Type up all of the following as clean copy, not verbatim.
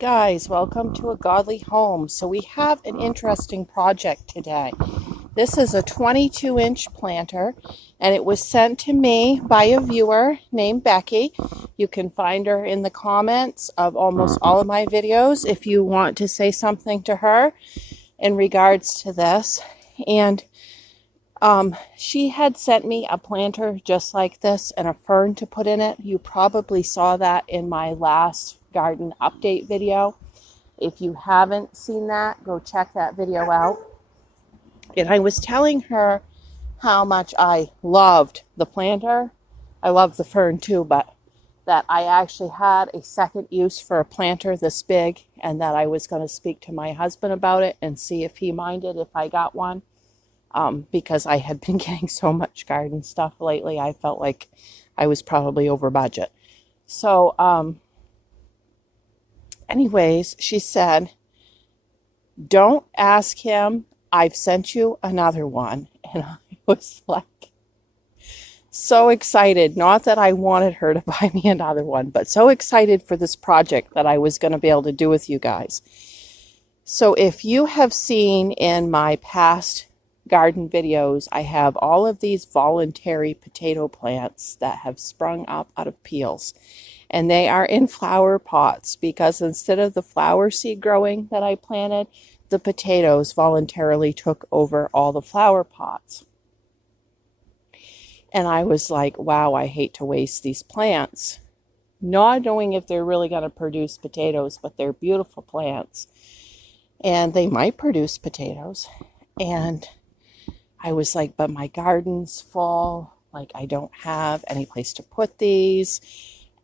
Guys, welcome to A Godly Home. So we have an interesting project today. This is a 22-inch planter, and it was sent to me by a viewer named Becky. You can find her in the comments of almost all of my videos if you want to say something to her in regards to this. And she had sent me a planter just like this and a fern to put in it. You probably saw that in my last garden update video. If you haven't seen that, go check that video out. And I was telling her how much I loved the planter. I love the fern too, but that I actually had a second use for a planter this big, and that I was going to speak to my husband about it and see if he minded if I got one. Because I had been getting so much garden stuff lately, I felt like I was probably over budget. So, anyways, she said, don't ask him. I've sent you another one. And I was like, so excited. Not that I wanted her to buy me another one, but so excited for this project that I was going to be able to do with you guys. So if you have seen in my past garden videos, I have all of these voluntary potato plants that have sprung up out of peels. And they are in flower pots because instead of the flower seed growing that I planted, the potatoes voluntarily took over all the flower pots. And I was like, wow, I hate to waste these plants. Not knowing if they're really going to produce potatoes, but they're beautiful plants. And they might produce potatoes. And I was like, but my garden's full. Like, I don't have any place to put these.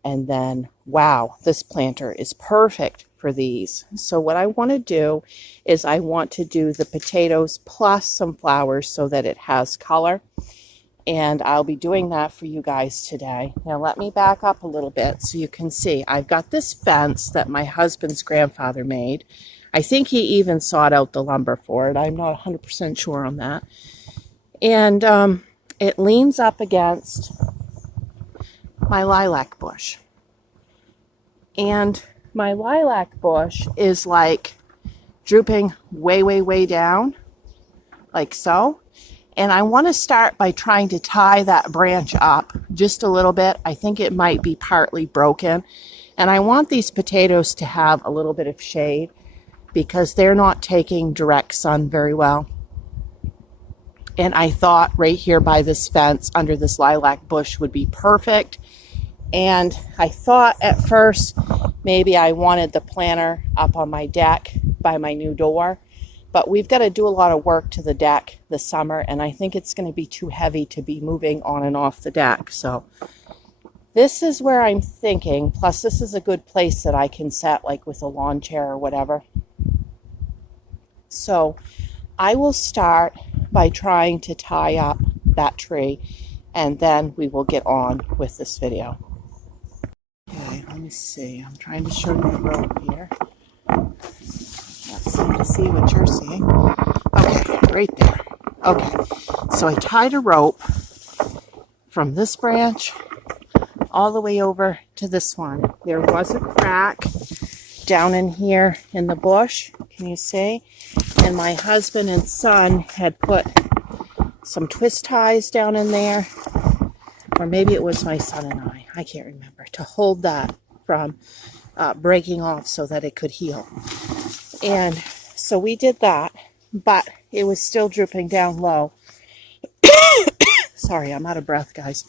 And then, wow, this planter is perfect for these. So what I want to do is I want to do the potatoes plus some flowers so that it has color. And I'll be doing that for you guys today. Now let me back up a little bit so you can see. I've got this fence that my husband's grandfather made. I think he even sawed out the lumber for it. I'm not 100% sure on that. And it leans up against my lilac bush. And my lilac bush is like drooping way, way, way down, like so. And I want to start by trying to tie that branch up just a little bit. I think it might be partly broken. And I want these potatoes to have a little bit of shade because they're not taking direct sun very well. And I thought right here by this fence under this lilac bush would be perfect. And I thought at first maybe I wanted the planter up on my deck by my new door. But we've got to do a lot of work to the deck this summer, and I think it's going to be too heavy to be moving on and off the deck. So this is where I'm thinking. Plus, this is a good place that I can set, like with a lawn chair or whatever. So I will start by trying to tie up that tree, and then we will get on with this video. Okay, let me see. I'm trying to show my rope here. Let's see what you're seeing. Okay, right there. Okay, so I tied a rope from this branch all the way over to this one. There was a crack down in here in the bush. Can you see? And my husband and son had put some twist ties down in there. Or maybe it was my son and I can't remember, to hold that from breaking off so that it could heal. And so we did that, but it was still drooping down low. Sorry, I'm out of breath, guys.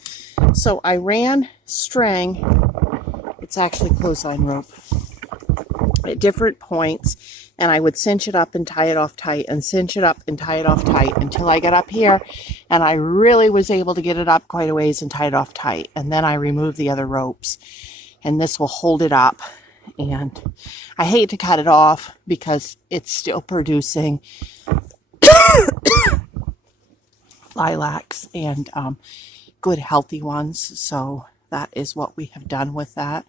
So I ran string, it's actually clothesline rope, at different points, and I would cinch it up and tie it off tight, and cinch it up and tie it off tight until I got up here, and I really was able to get it up quite a ways and tie it off tight. And then I removed the other ropes, and this will hold it up. And I hate to cut it off because it's still producing lilacs and good healthy ones. So that is what we have done with that.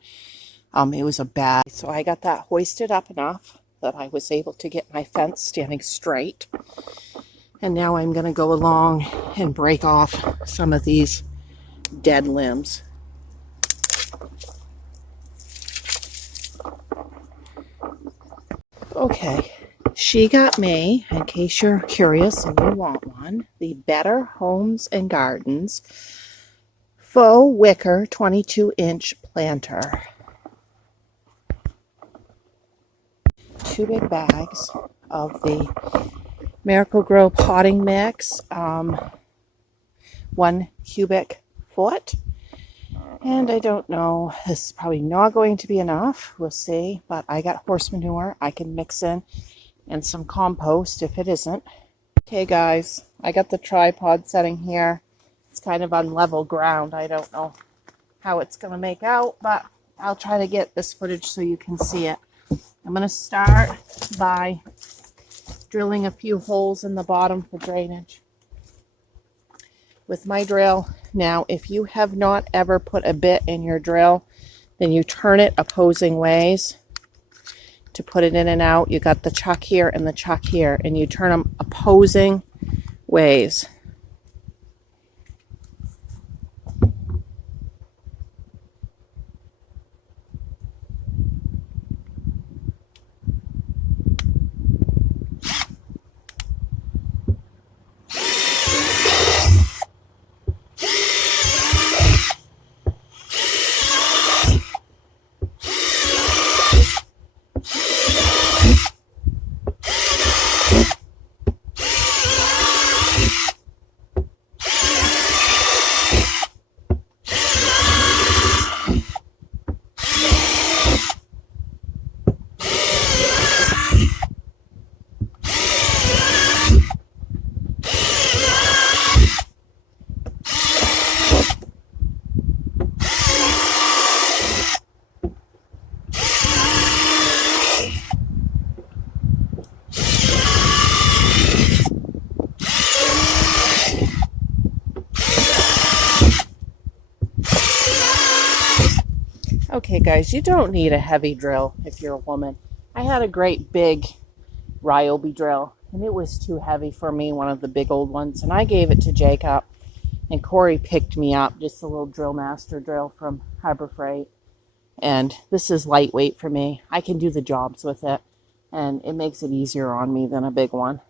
It was a bad, so I got that hoisted up enough that I was able to get my fence standing straight. And now I'm going to go along and break off some of these dead limbs. Okay, she got me, in case you're curious and you want one, the Better Homes and Gardens Faux Wicker 22-inch planter. 2 big bags of the Miracle-Gro potting mix, 1 cubic foot. And I don't know, this is probably not going to be enough. We'll see. But I got horse manure I can mix in and some compost if it isn't. Okay, guys, I got the tripod setting here. It's kind of on level ground. I don't know how it's going to make out, but I'll try to get this footage so you can see it. I'm going to start by drilling a few holes in the bottom for drainage with my drill. Now, if you have not ever put a bit in your drill, then you turn it opposing ways to put it in and out. You got the chuck here and the chuck here, and you turn them opposing ways. Okay, guys, you don't need a heavy drill if you're a woman. I had a great big Ryobi drill, and it was too heavy for me, one of the big old ones, and I gave it to Jacob, and Corey picked me up just a little Drill Master drill from Harbor Freight, and this is lightweight for me. I can do the jobs with it, and it makes it easier on me than a big one.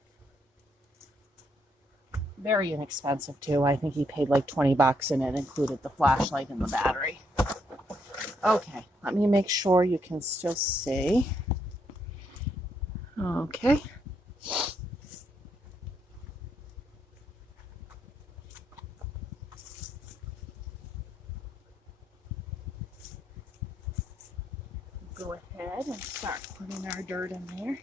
Very inexpensive, too. I think he paid like 20 bucks, and it included the flashlight and the battery. Okay, let me make sure you can still see. Okay. Go ahead and start putting our dirt in there.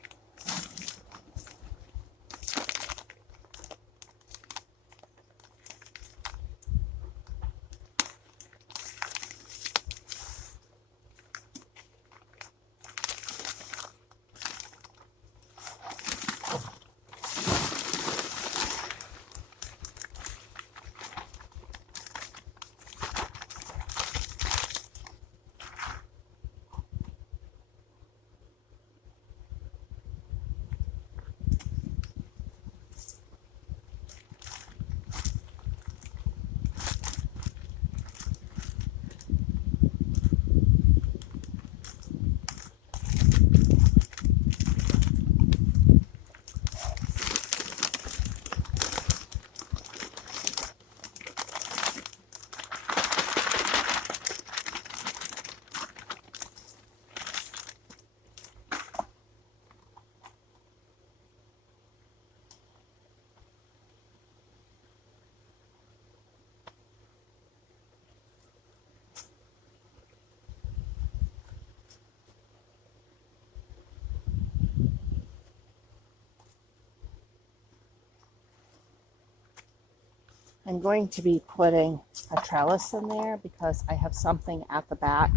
I'm going to be putting a trellis in there because I have something at the back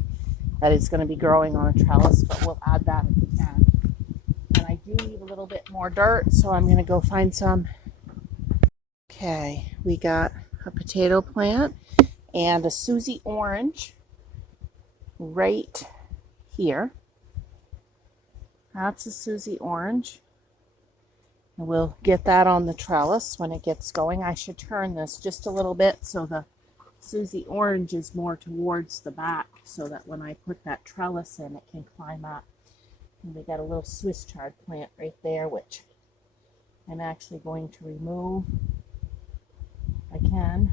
that is going to be growing on a trellis, but we'll add that at the end. And I do need a little bit more dirt, so I'm going to go find some. Okay, we got a potato plant and a Susie orange right here. That's a Susie orange. And we'll get that on the trellis when it gets going. I should turn this just a little bit so the Susie orange is more towards the back so that when I put that trellis in, it can climb up. And they got a little Swiss chard plant right there, which I'm actually going to remove if I can.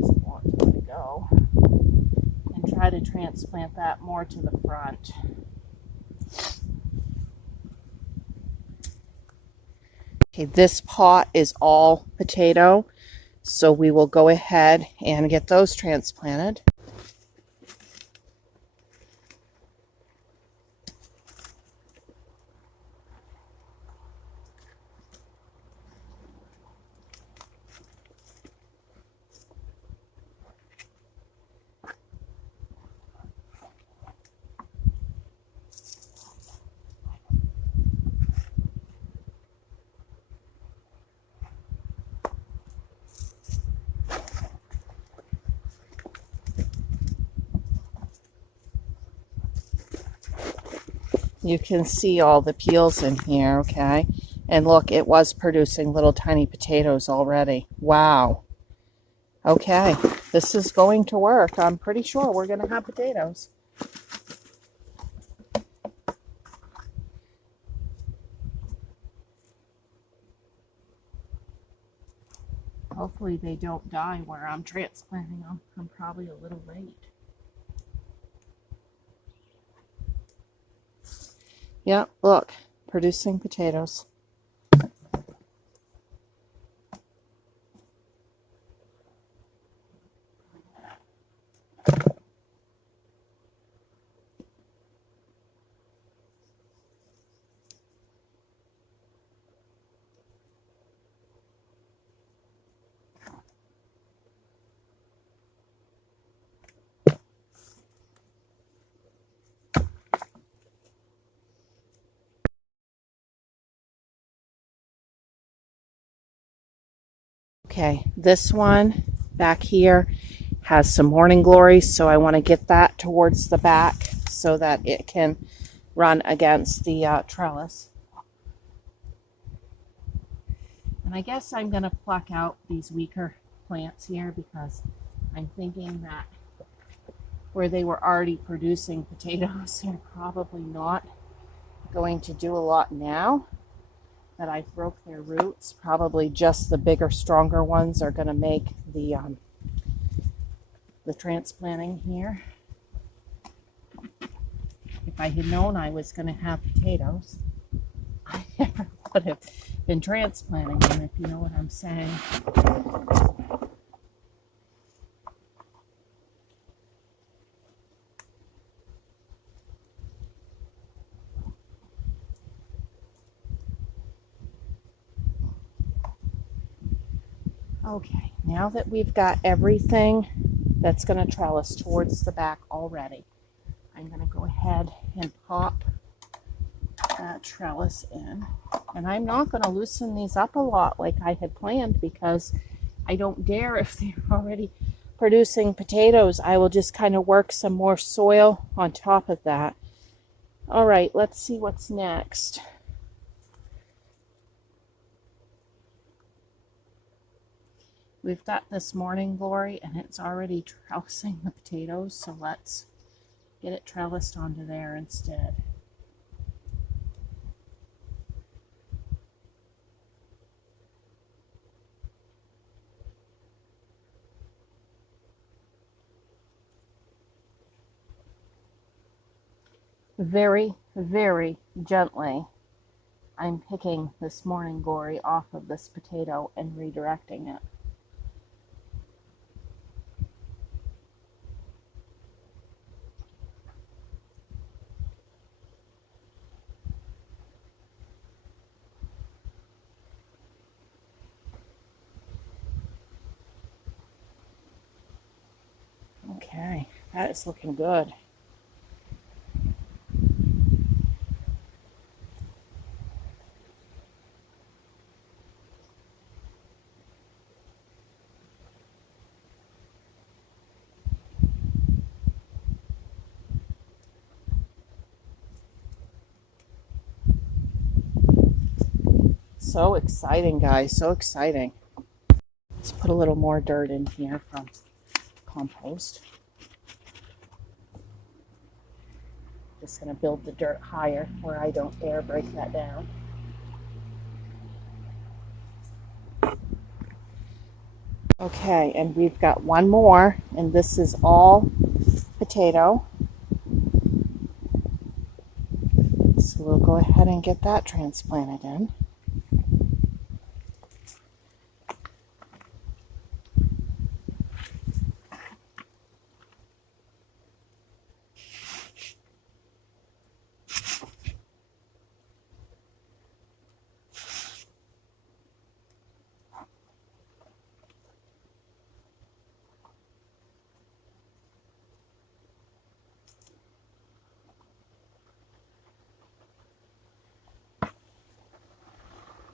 Doesn't want to let it go. And try to transplant that more to the front. Okay, this pot is all potato, so we will go ahead and get those transplanted. You can see all the peels in here, okay? And look, it was producing little tiny potatoes already. Wow. Okay, this is going to work. I'm pretty sure we're going to have potatoes. Hopefully they don't die where I'm transplanting them. I'm probably a little late. Yeah, look, producing potatoes. Okay, this one back here has some morning glories, so I want to get that towards the back so that it can run against the trellis. And I guess I'm going to pluck out these weaker plants here because I'm thinking that where they were already producing potatoes, they're probably not going to do a lot now that I broke their roots. Probably just the bigger, stronger ones are going to make the transplanting here. If I had known I was going to have potatoes, I never would have been transplanting them, if you know what I'm saying. Okay, now that we've got everything that's going to trellis towards the back already, I'm going to go ahead and pop that trellis in. And I'm not going to loosen these up a lot like I had planned because I don't dare, if they're already producing potatoes, I will just kind of work some more soil on top of that. All right, let's see what's next. We've got this morning glory and it's already trellising the potatoes, so let's get it trellised onto there instead. Very, very gently, I'm picking this morning glory off of this potato and redirecting it. Okay, that is looking good. So exciting, guys, so exciting. Let's put a little more dirt in here from compost. just going to build the dirt higher where I don't air break that down. Okay, and we've got one more, and this is all potato. So we'll go ahead and get that transplanted in.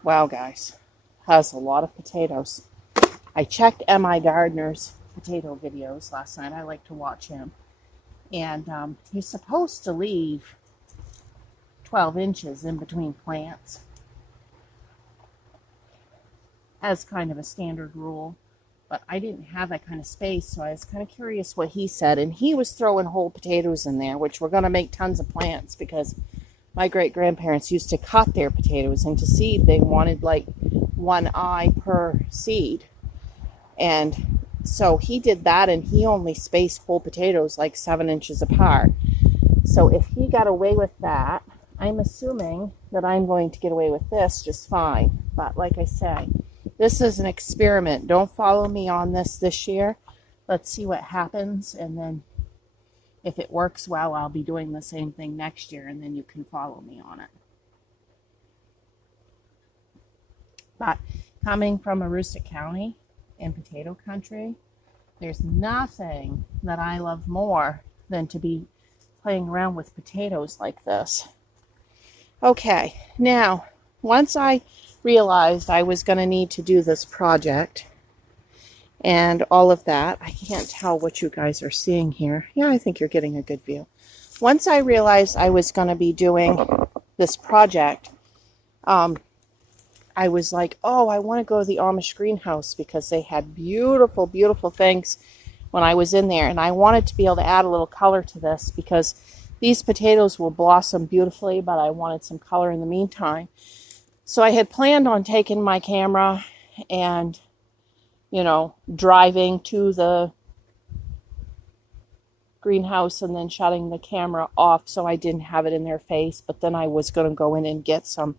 Wow, guys, has a lot of potatoes. I checked M.I. Gardner's potato videos last night. I like to watch him. And he's supposed to leave 12 inches in between plants as kind of a standard rule. But I didn't have that kind of space, so I was kind of curious what he said. And he was throwing whole potatoes in there, which were going to make tons of plants because my great-grandparents used to cut their potatoes into seed. They wanted like one eye per seed. And so he did that, and he only spaced whole potatoes like 7 inches apart. So if he got away with that, I'm assuming that I'm going to get away with this just fine. But like I say, this is an experiment. Don't follow me on this year. Let's see what happens, and then if it works well, I'll be doing the same thing next year, and then you can follow me on it. But coming from Aroostook County in potato country, there's nothing that I love more than to be playing around with potatoes like this. Okay, now, once I realized I was going to need to do this project and all of that, I can't tell what you guys are seeing here. Yeah, I think you're getting a good view. Once I realized I was going to be doing this project, I was like, oh, I want to go to the Amish greenhouse because they had beautiful, beautiful things when I was in there. And I wanted to be able to add a little color to this because these potatoes will blossom beautifully, but I wanted some color in the meantime. So I had planned on taking my camera and, you know, driving to the greenhouse and then shutting the camera off so I didn't have it in their face. But then I was going to go in and get some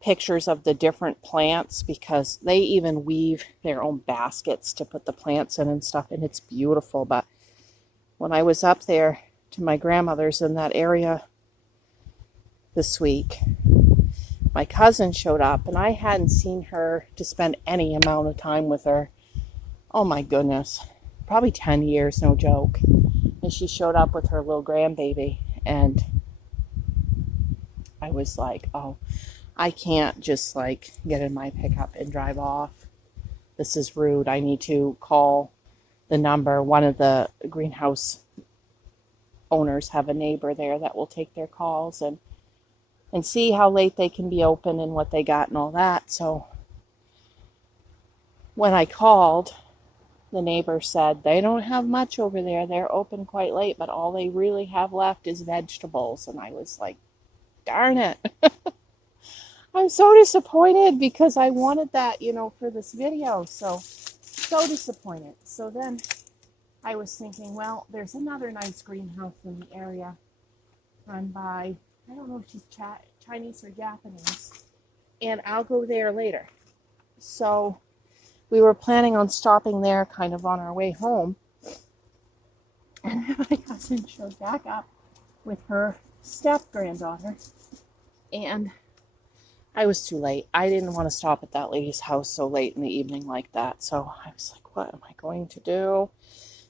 pictures of the different plants because they even weave their own baskets to put the plants in and stuff, and it's beautiful. But when I was up there to my grandmother's in that area this week, my cousin showed up, and I hadn't seen her to spend any amount of time with her. Oh my goodness, probably 10 years, no joke. And she showed up with her little grandbaby, and I was like, oh, I can't just like get in my pickup and drive off. This is rude. I need to call the number. One of the greenhouse owners have a neighbor there that will take their calls and see how late they can be open and what they got and all that. So when I called, the neighbor said they don't have much over there. They're open quite late, but all they really have left is vegetables. And I was like, darn it. I'm so disappointed because I wanted that, you know, for this video. So disappointed. So then I was thinking, well, there's another nice greenhouse in the area run by, I don't know if she's Chinese or Japanese, and I'll go there later. So we were planning on stopping there kind of on our way home. And my cousin showed back up with her step-granddaughter, and I was too late. I didn't want to stop at that lady's house so late in the evening like that. So I was like, what am I going to do?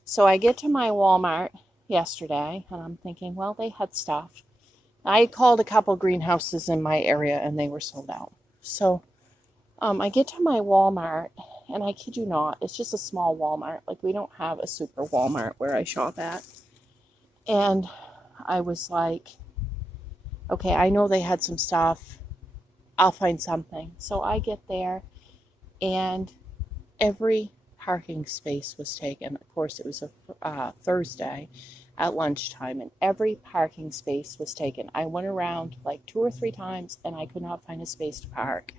So I get to my Walmart yesterday, and I'm thinking, well, they had stuff. I called a couple greenhouses in my area, and they were sold out. So I get to my Walmart, and I kid you not, it's just a small Walmart. Like, we don't have a super Walmart where I shop at. And I was like, okay, I know they had some stuff. I'll find something. So I get there, and every parking space was taken. Of course, it was a Thursday. at lunchtime, and every parking space was taken. I went around like 2 or 3 times and I could not find a space to park.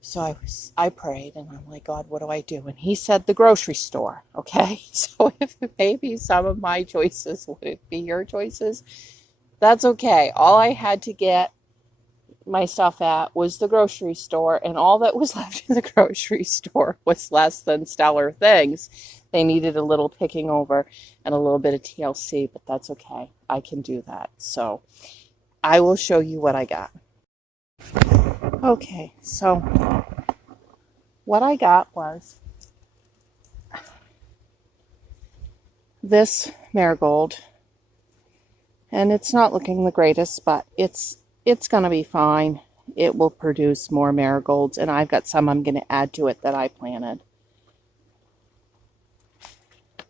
So I prayed and I'm like, God, what do I do? And he said the grocery store. Okay. So if maybe some of my choices would be your choices, that's okay. All I had to get my stuff at was the grocery store, and all that was left in the grocery store was less than stellar things. They needed a little picking over and a little bit of TLC, but that's okay. I can do that. So I will show you what I got. Okay, so what I got was this marigold, and it's not looking the greatest, but it's going to be fine. It will produce more marigolds, and I've got some I'm going to add to it that I planted.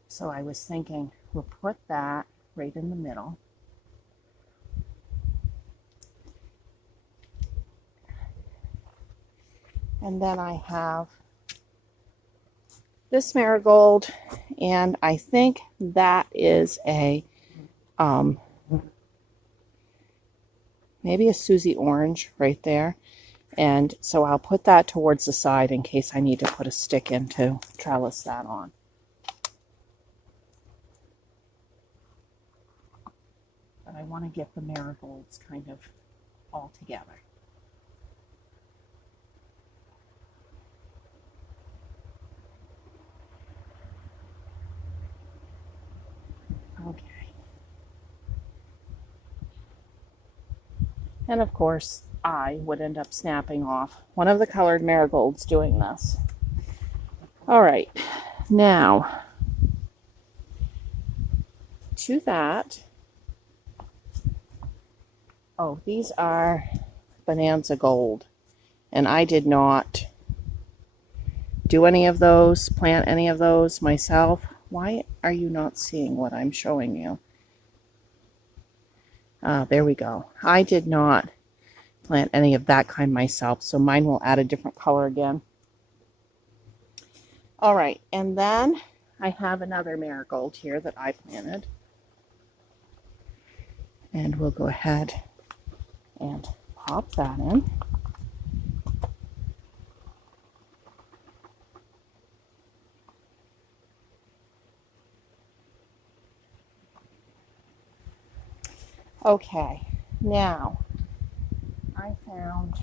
So I was thinking we'll put that right in the middle. And then I have this marigold, and I think that is a maybe a Susie orange right there. And so I'll put that towards the side in case I need to put a stick in to trellis that on. But I want to get the marigolds kind of all together. Okay. And of course, I would end up snapping off one of the colored marigolds doing this. All right, now to that, oh, these are Bonanza Gold, and I did not do any of those, plant any of those myself. Why are you not seeing what I'm showing you? There we go. I did not plant any of that kind myself, so mine will add a different color again. All right, and then I have another marigold here that I planted. And we'll go ahead and pop that in. Okay, now I found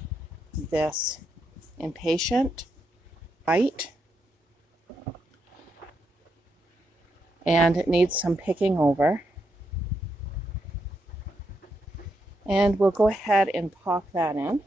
this impatient white, and it needs some picking over. And we'll go ahead and pop that in.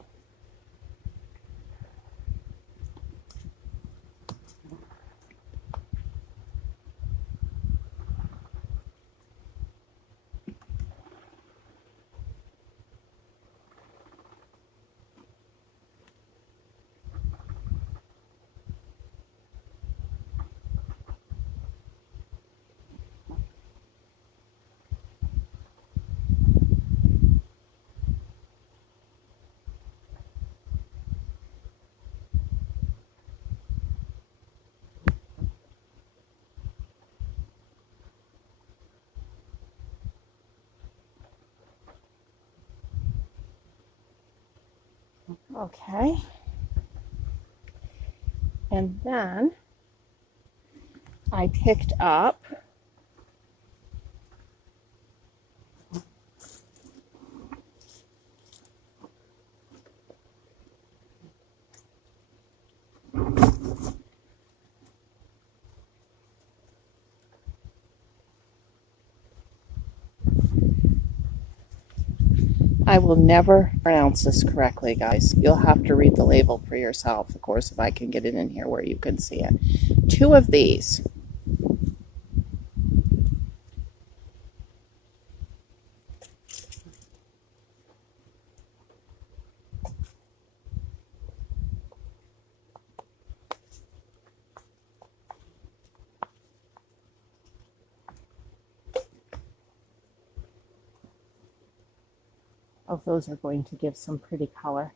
Okay. And then I picked up I will never pronounce this correctly, guys. You'll have to read the label for yourself, of course, if I can get it in here where you can see it. 2 of these. Oh, those are going to give some pretty color.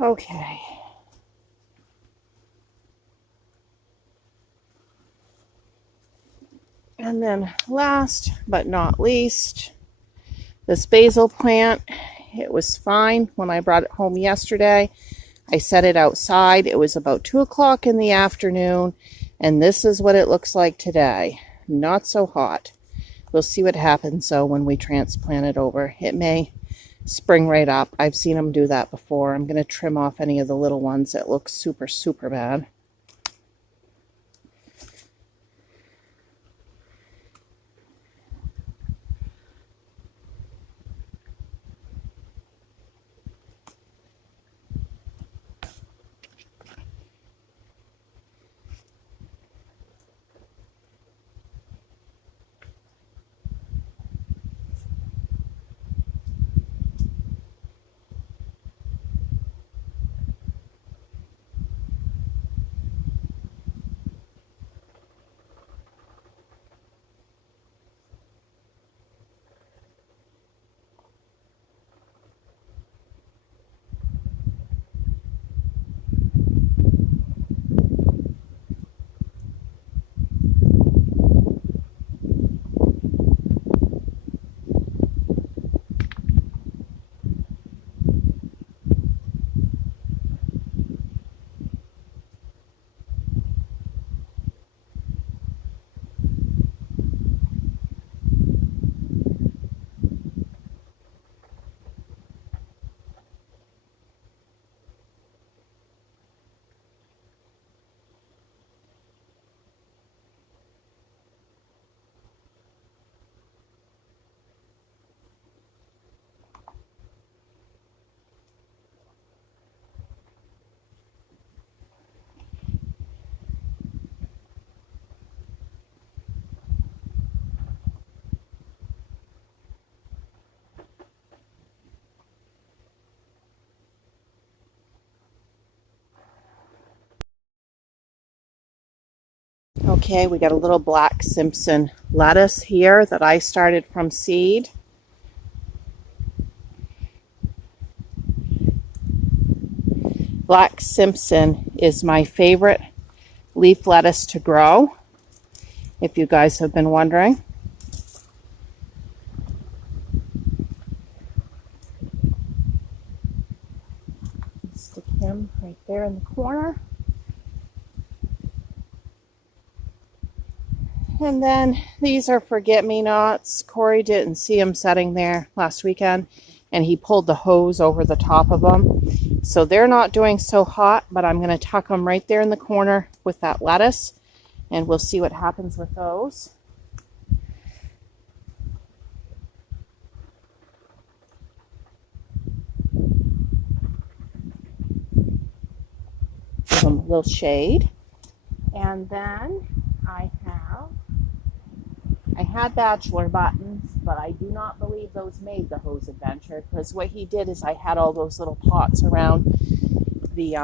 Okay. And then last but not least, this basil plant. It was fine when I brought it home yesterday. I set it outside. It was about 2 o'clock in the afternoon, and this is what it looks like today. Not so hot. We'll see what happens though when we transplant it over. It may spring right up. I've seen them do that before. I'm going to trim off any of the little ones that look super, super bad. Okay, we got a little black Simpson lettuce here that I started from seed. Black Simpson is my favorite leaf lettuce to grow, if you guys have been wondering. Stick him right there in the corner. And then these are forget-me-nots. Corey didn't see them setting there last weekend, and he pulled the hose over the top of them. So they're not doing so hot, but I'm going to tuck them right there in the corner with that lettuce, and we'll see what happens with those. Give them a little shade. And then I had bachelor buttons, but I do not believe those made the hose adventure, because what he did is I had all those little pots around the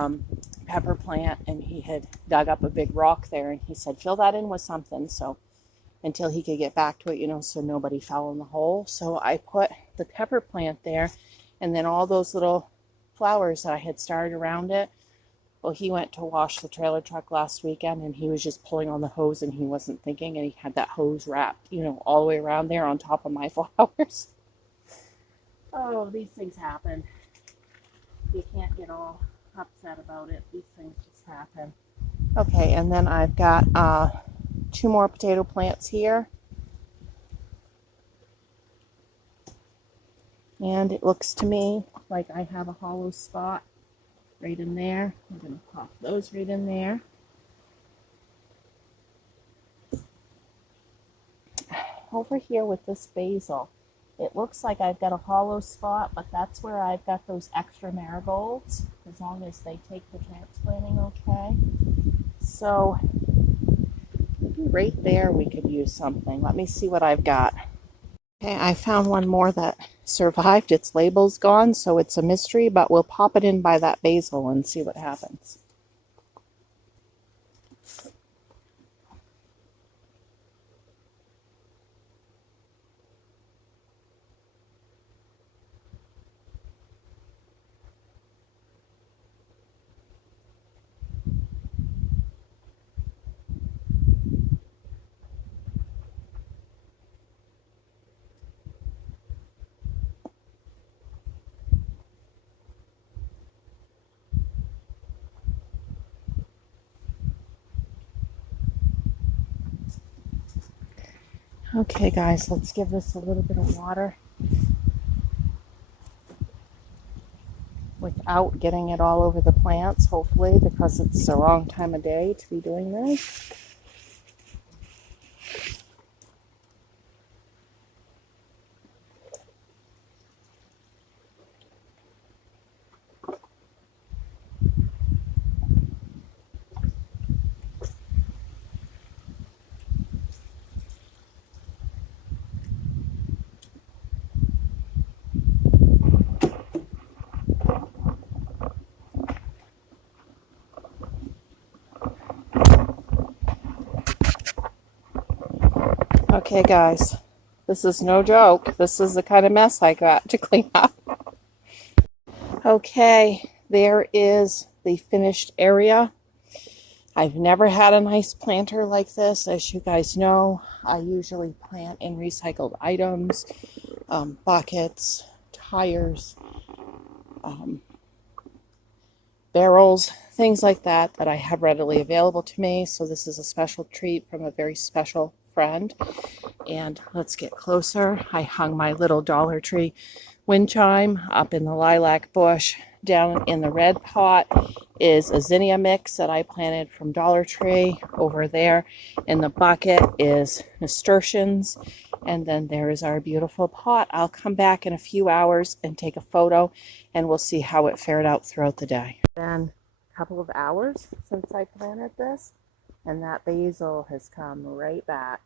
pepper plant, and he had dug up a big rock there, and he said fill that in with something, so until he could get back to it, you know, so nobody fell in the hole. So I put the pepper plant there, and then all those little flowers that I had started around it. Well, he went to wash the trailer truck last weekend, and he was just pulling on the hose, and he wasn't thinking, and he had that hose wrapped, you know, all the way around there on top of my flowers. Oh, these things happen. You can't get all upset about it. These things just happen. Okay, and then I've got 2 more potato plants here. And it looks to me like I have a hollow spot right in there. I'm going to pop those right in there. Over here with this basil, it looks like I've got a hollow spot, but that's where I've got those extra marigolds, as long as they take the transplanting okay. So right there we could use something. Let me see what I've got. Okay, I found one more that survived. Its label's gone, so it's a mystery, but we'll pop it in by that basil and see what happens. Okay, guys, let's give this a little bit of water without getting it all over the plants, hopefully, because it's the wrong time of day to be doing this. Okay, guys, this is no joke. This is the kind of mess I got to clean up. Okay, there is the finished area. I've never had a nice planter like this. As you guys know, I usually plant in recycled items, buckets, tires, barrels, things like that that I have readily available to me. So this is a special treat from a very special friend. And let's get closer. I hung my little Dollar Tree wind chime up in the lilac bush. Down in the red pot is a zinnia mix that I planted from Dollar Tree. Over there in the bucket is nasturtiums. And then there is our beautiful pot. I'll come back in a few hours and take a photo, and we'll see how it fared out throughout the day. Been a couple of hours since I planted this, and that basil has come right back.